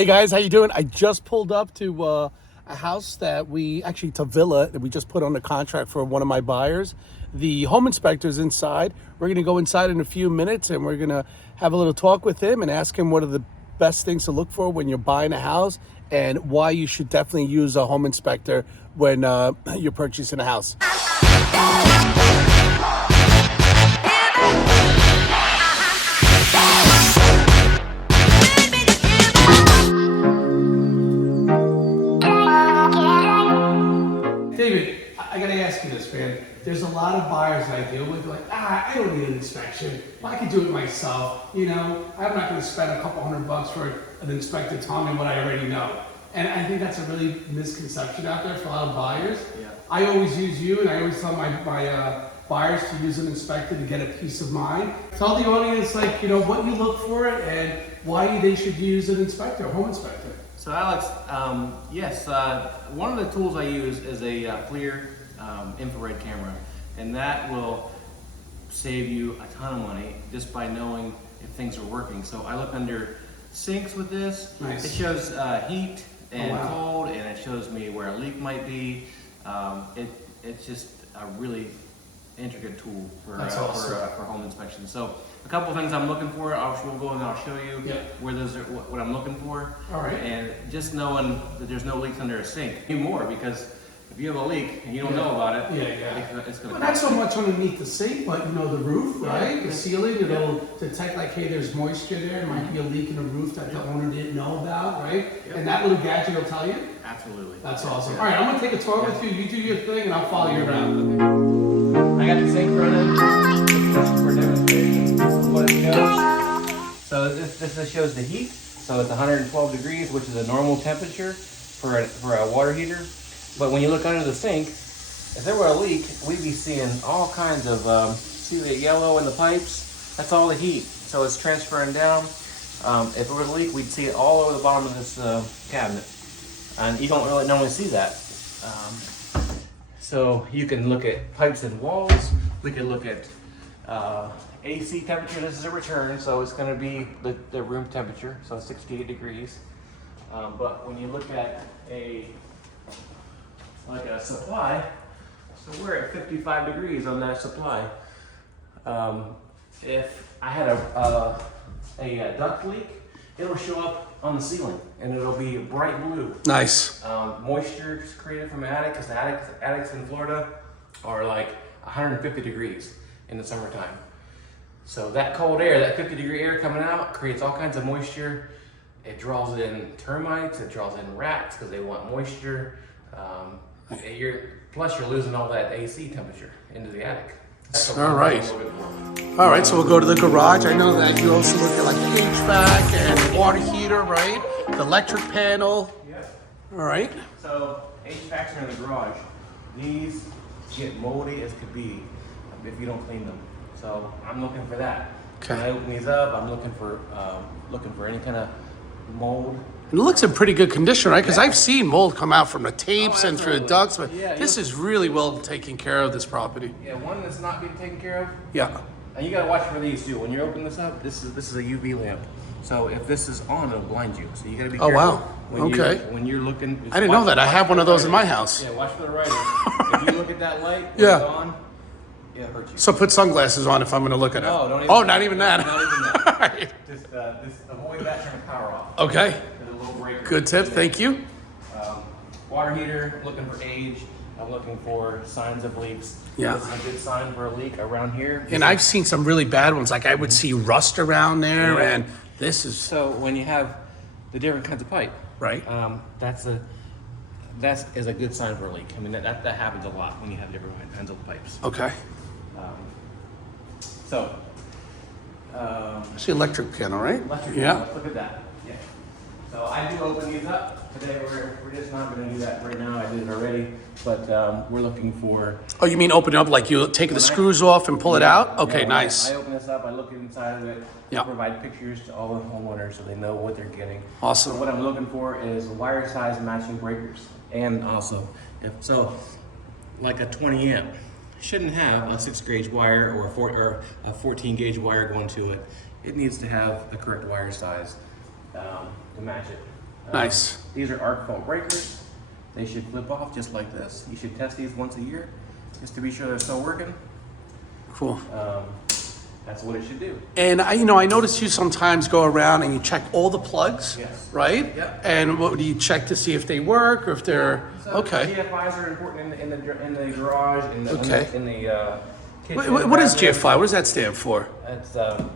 Hey guys, how you doing? I just pulled up to a house that it's a villa that we just put on the contract for one of my buyers. The home inspector's inside. We're gonna go inside in a few minutes and we're gonna have a little talk with him and ask him what are the best things to look for when you're buying a house and why you should definitely use a home inspector when you're purchasing a house. David, I gotta ask you this, man. There's a lot of buyers I deal with like, I don't need an inspection. Well, I can do it myself. You know, I'm not gonna spend a couple $100 for an inspector telling me what I already know. And I think that's a really misconception out there for a lot of buyers. Yeah. I always use you, and I always tell my buyers to use an inspector to get a peace of mind. Tell the audience, like, you know, what you look for and why they should use an inspector, a home inspector. So Alex, yes, one of the tools I use is a FLIR infrared camera, and that will save you a ton of money just by knowing if things are working. So I look under sinks with this. Nice. It shows heat and cold, and it shows me where a leak might be. It's just a really intricate tool for home inspection. So a couple of things I'm looking for. We'll go and I'll show you where those are, what I'm looking for. All right. And just knowing that there's no leaks under a sink. Even more, because if you have a leak and you don't know about it, it's going to. Not so much underneath the sink, but you know the roof, right? The ceiling, it'll detect like, hey, there's moisture there. There might be a leak in the roof that the owner didn't know about, right? And that little gadget will tell you. Absolutely. That's awesome. All right, I'm gonna take a tour with you. You do your thing, and I'll follow you around. I got the sink running just for demonstration of what it shows. So this shows the heat. So it's 112 degrees, which is a normal temperature for a water heater. But when you look under the sink, if there were a leak, we'd be seeing all kinds of, see the yellow in the pipes? That's all the heat. So it's transferring down. If it was a leak, we'd see it all over the bottom of this cabinet. And you don't really normally see that. So you can look at pipes and walls. We can look at AC temperature. This is a return, so it's going to be the room temperature, so 68 degrees. But when you look at a supply, so we're at 55 degrees on that supply. If I had a duct leak, it'll show up on the ceiling and it'll be bright blue. Nice. Moisture is created from attic, because attics in Florida are like 150 degrees in the summertime. So that cold air, that 50-degree air coming out, creates all kinds of moisture. It draws in termites, it draws in rats because they want moisture. Plus you're losing all that AC temperature into the attic. All right. All right, so we'll go to the garage. I know that you also look at like the HVAC and water heater, right? The electric panel. Yeah. All right. So HVACs are in the garage. These get moldy as could be if you don't clean them. So I'm looking for that. Okay. When I open these up, I'm looking for any kind of mold. It looks in pretty good condition, right? Because I've seen mold come out from the tapes and through the ducts, but this is really well taken care of, this property. Yeah, one that's not being taken care of. Yeah. And you gotta watch for these too. When you open this up, this is a UV lamp. So if this is on, it'll blind you. So you gotta be careful. Oh wow. When you're looking. I didn't know that. I have one of those in my house. Yeah, watch for the writing. If you look at that light, when it's on, it'll hurt you. So put sunglasses on if I'm gonna look at it. No, don't even. Oh, not even that. Not even that. Right. Just avoid that, turn the power off. Okay. Good tip, thank you. Water heater, looking for age. I'm looking for signs of leaks. Yeah. This is a good sign for a leak around here. And I've seen some really bad ones. Like I would see rust around there, and this is. So when you have the different kinds of pipe, right? That is a good sign for a leak. I mean that happens a lot when you have different kinds of pipes. Okay. I see electric panel, right? Electric panel. Look at that. Yeah. So I do open these up. Today we're just not going to do that right now. I did it already, but we're looking for. Oh, you mean open it up like you take the screws off and pull it out? Okay, nice. I open this up. I look inside of it. Yeah. Provide pictures to all the homeowners so they know what they're getting. Awesome. So what I'm looking for is wire size matching breakers, and also like a 20 amp shouldn't have a 6-gauge wire or a 14-gauge wire going to it. It needs to have the correct wire size to match it. Nice. These are arc fault breakers. They should flip off just like this. You should test these once a year just to be sure they're still working. Cool. That's what it should do. And I notice you sometimes go around and you check all the plugs, Yes. right? Yep. And what do you check to see if they work or if they're okay? GFIs are important in the garage, in the kitchen. What is GFI? What does that stand for? It's a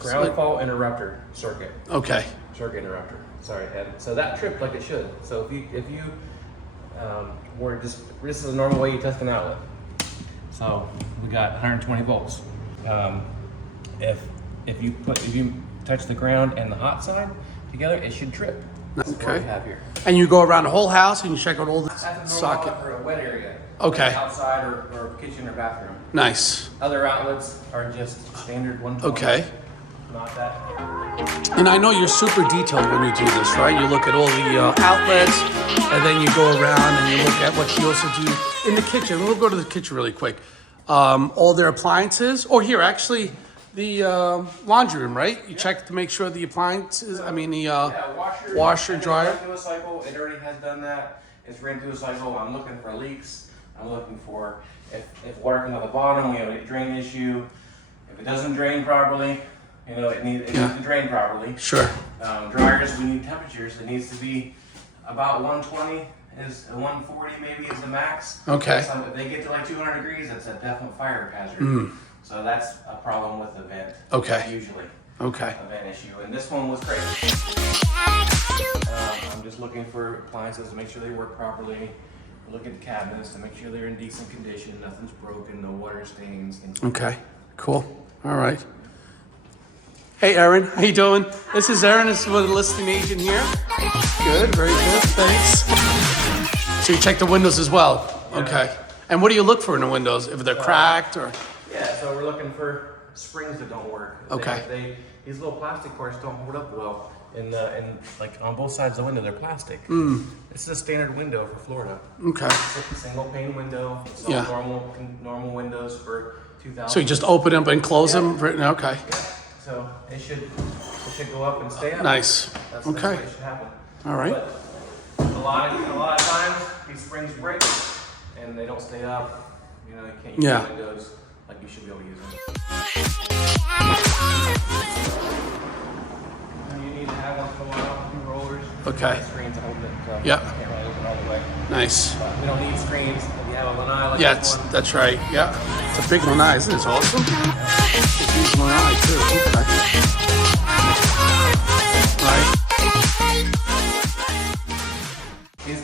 ground fault interrupter circuit. Okay. Circuit interrupter. Sorry, and so that tripped like it should. So if you were just, this is a normal way you test an outlet. So we got 120 volts. If you touch the ground and the hot side together, it should trip. That's what we have here. And you go around the whole house and you check out all the That's a normal socket. outlet for a wet area. Okay. Outside or kitchen or bathroom. Nice. Other outlets are just standard 120. Okay. Not that. And I know you're super detailed when you do this, right? You look at all the outlets, and then you go around and you look at what you also do in the kitchen. We'll go to the kitchen really quick. All their appliances, or here, actually, the laundry room, right? You check to make sure the appliances, washer, dryer. Ran through a cycle. It already has done that. It's ran through a cycle. I'm looking for leaks. I'm looking for if water comes out the bottom, we have a drain issue. If it doesn't drain properly, it needs to drain properly. Sure. Dryers, we need temperatures. It needs to be about 120 is 140 maybe is the max. Okay. So if they get to like 200 degrees, that's a definite fire hazard. So that's a problem with the vent. Okay. Usually. Okay. A vent issue, and this one was great. I'm just looking for appliances to make sure they work properly. Look at the cabinets to make sure they're in decent condition. Nothing's broken, no water stains. Things like Okay. Cool. All right. Hey, Aaron, how you doing? This is Aaron. This is the listing agent here. Good. Very good. Thanks. So you check the windows as well. Yeah. Okay. And what do you look for in the windows? If they're cracked or? Yeah, so we're looking for springs that don't work. Okay. These little plastic parts don't hold up well. And like on both sides of the window, they're plastic. This is a standard window for Florida. Okay. It's a single pane window. It's all Yeah. normal windows for 2000. So you just open them and close them? Okay. Yeah. So it should go up and stay up. Nice. That's Okay. what should happen. All right. But a lot of times these springs break and they don't stay up. You can't use the windows like you should be able to use them. And you need to have one going on two rollers. Okay. Screens to hold it. So Yeah. you can't really open all the way. Nice. But we don't need screens. If you have a lanai like Yeah, this one. that's right. Yeah. It's a big lanai, isn't it? It's awesome. It's a huge lanai, too. Okay. Right.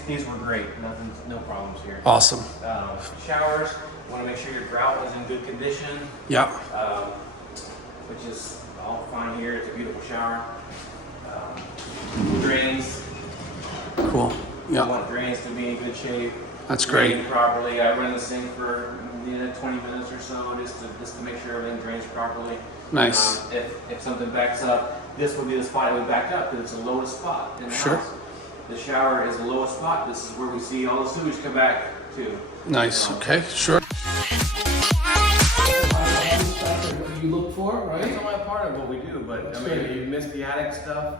These were great. No problems here. Awesome. Showers. Want to make sure your grout is in good condition. Yeah. Which is all fine here. It's a beautiful shower. Drains. Cool. You Yeah. want drains to be in good shape. That's great. Drain properly. I run this thing for 20 minutes or so just to make sure everything drains properly. Nice. If something backs up, this would be the spot it would back up because it's the lowest spot in the Sure. house. The shower is the lowest spot. This is where we see all the sewage come back to. Nice. Okay. Sure. You look for, right? It's only a part of what we do, but I mean, if you miss the attic stuff,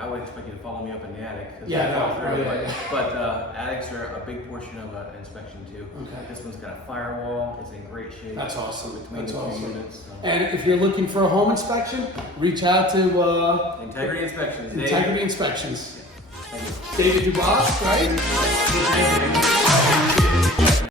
I would expect you to follow me up in the attic. 'Cause Yeah, I no, go through, yeah. But attics are a big portion of an inspection too. Okay. This one's got a firewall. It's in great shape. That's awesome. Between That's the two awesome. units. So. And if you're looking for a home inspection, reach out to Integrity Inspections. Integrity Inspections. Thank you. David DuBosque, right?